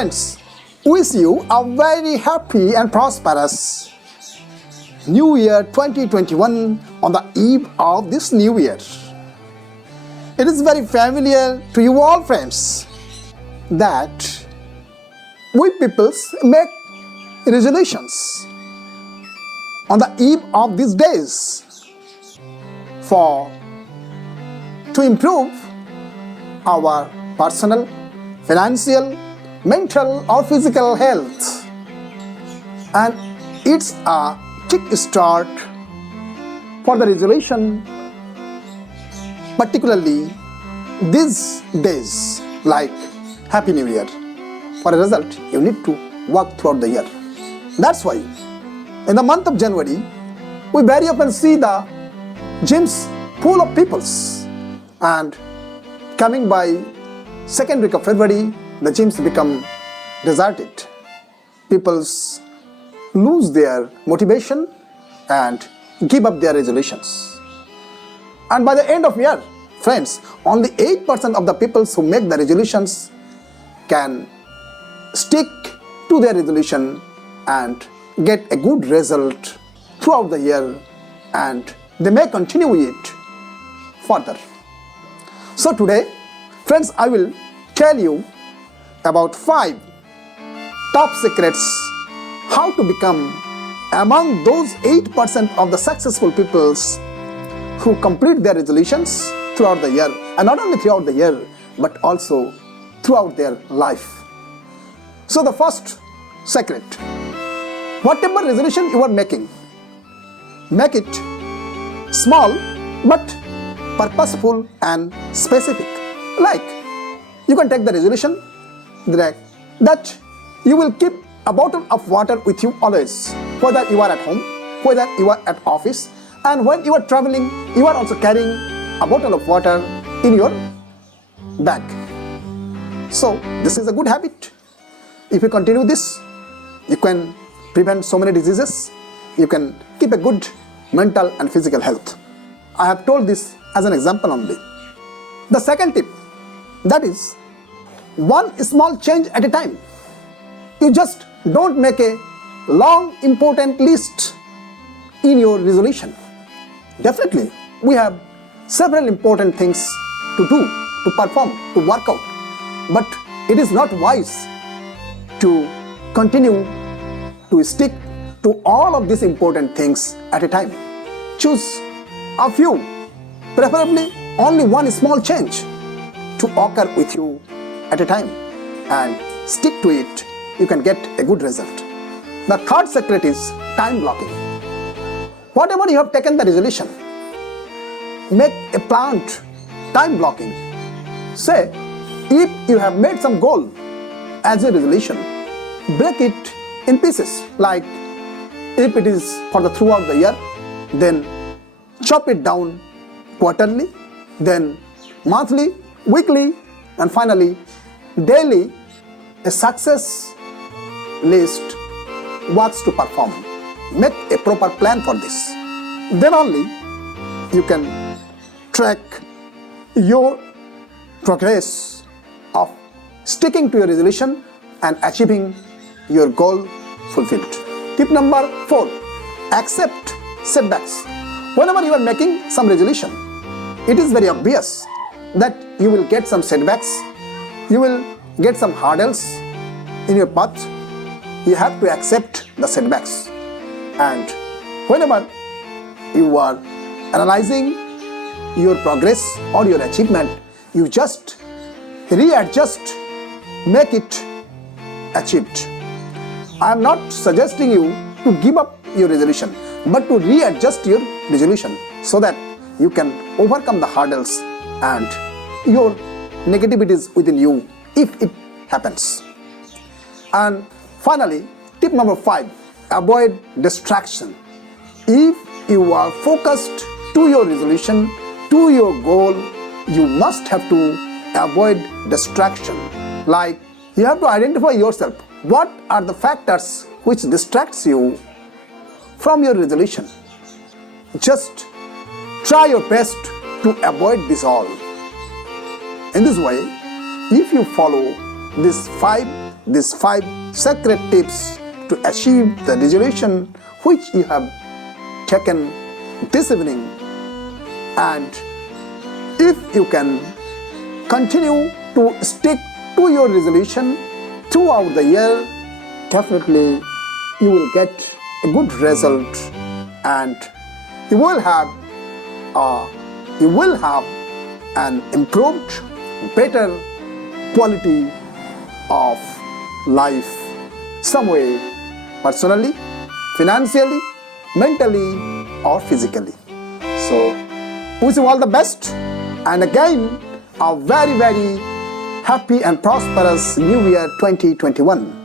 Friends, wish you a very happy and prosperous New Year 2021 on the eve of this New Year. It is very familiar to you all, friends, that we peoples make resolutions on the eve of these days to improve our personal, financial, mental or physical health, and it's a kick start for the resolution, particularly these days like Happy New Year. For a result, you need to work throughout the year. That's why in the month of January we very often see the gyms full of peoples, and coming by second week of February the gyms become deserted. Peoples lose their motivation and give up their resolutions. And by the end of year, friends, only 8% of the people who make the resolutions can stick to their resolution and get a good result throughout the year, and they may continue it further. So today, friends, I will tell you about 5 top secrets how to become among those 8% of the successful peoples who complete their resolutions throughout the year, and not only throughout the year but also throughout their life. So the first secret, whatever resolution you are making, make it small but purposeful and specific. Like, you can take the resolution that you will keep a bottle of water with you always, whether you are at home, whether you are at office, and when you are traveling, you are also carrying a bottle of water in your bag. So this is a good habit. If you continue this, you can prevent so many diseases. You can keep a good mental and physical health. I have told this as an example only. The second tip, that is one small change at a time. You just don't make a long important list in your resolution. Definitely, we have several important things to do, to perform, to work out. But it is not wise to continue to stick to all of these important things at a time. Choose a few, preferably only one small change to occur with you at a time, and stick to it. You can get a good result. The third secret is time blocking. Whatever you have taken the resolution, make a planned time blocking. Say, if you have made some goal as a resolution, break it in pieces. Like, if it is for the throughout the year, then chop it down quarterly, then monthly, weekly, and finally daily. A success list works to perform. Make a proper plan for this. Then only you can track your progress of sticking to your resolution and achieving your goal fulfilled. Tip number 4, accept setbacks. Whenever you are making some resolution, it is very obvious that you will get some setbacks, you will get some hurdles in your path. You have to accept the setbacks, and whenever you are analyzing your progress or your achievement, you just readjust, make it achieved. I am not suggesting you to give up your resolution, but to readjust your resolution so that you can overcome the hurdles and your negativities within you if it happens. And finally, tip number 5, avoid distraction. If you are focused to your resolution, to your goal, you must have to avoid distraction. Like, you have to identify yourself. What are the factors which distracts you from your resolution? Just try your best to avoid this all. In this way, if you follow these 5 these 5 secret tips to achieve the resolution which you have taken this evening. And if you can continue to stick to your resolution throughout the year, definitely you will get a good result, and you will have an improved, better quality of life, some way, personally, financially, mentally, or physically. So, wish you all the best, and again, a very, very happy and prosperous New Year 2021.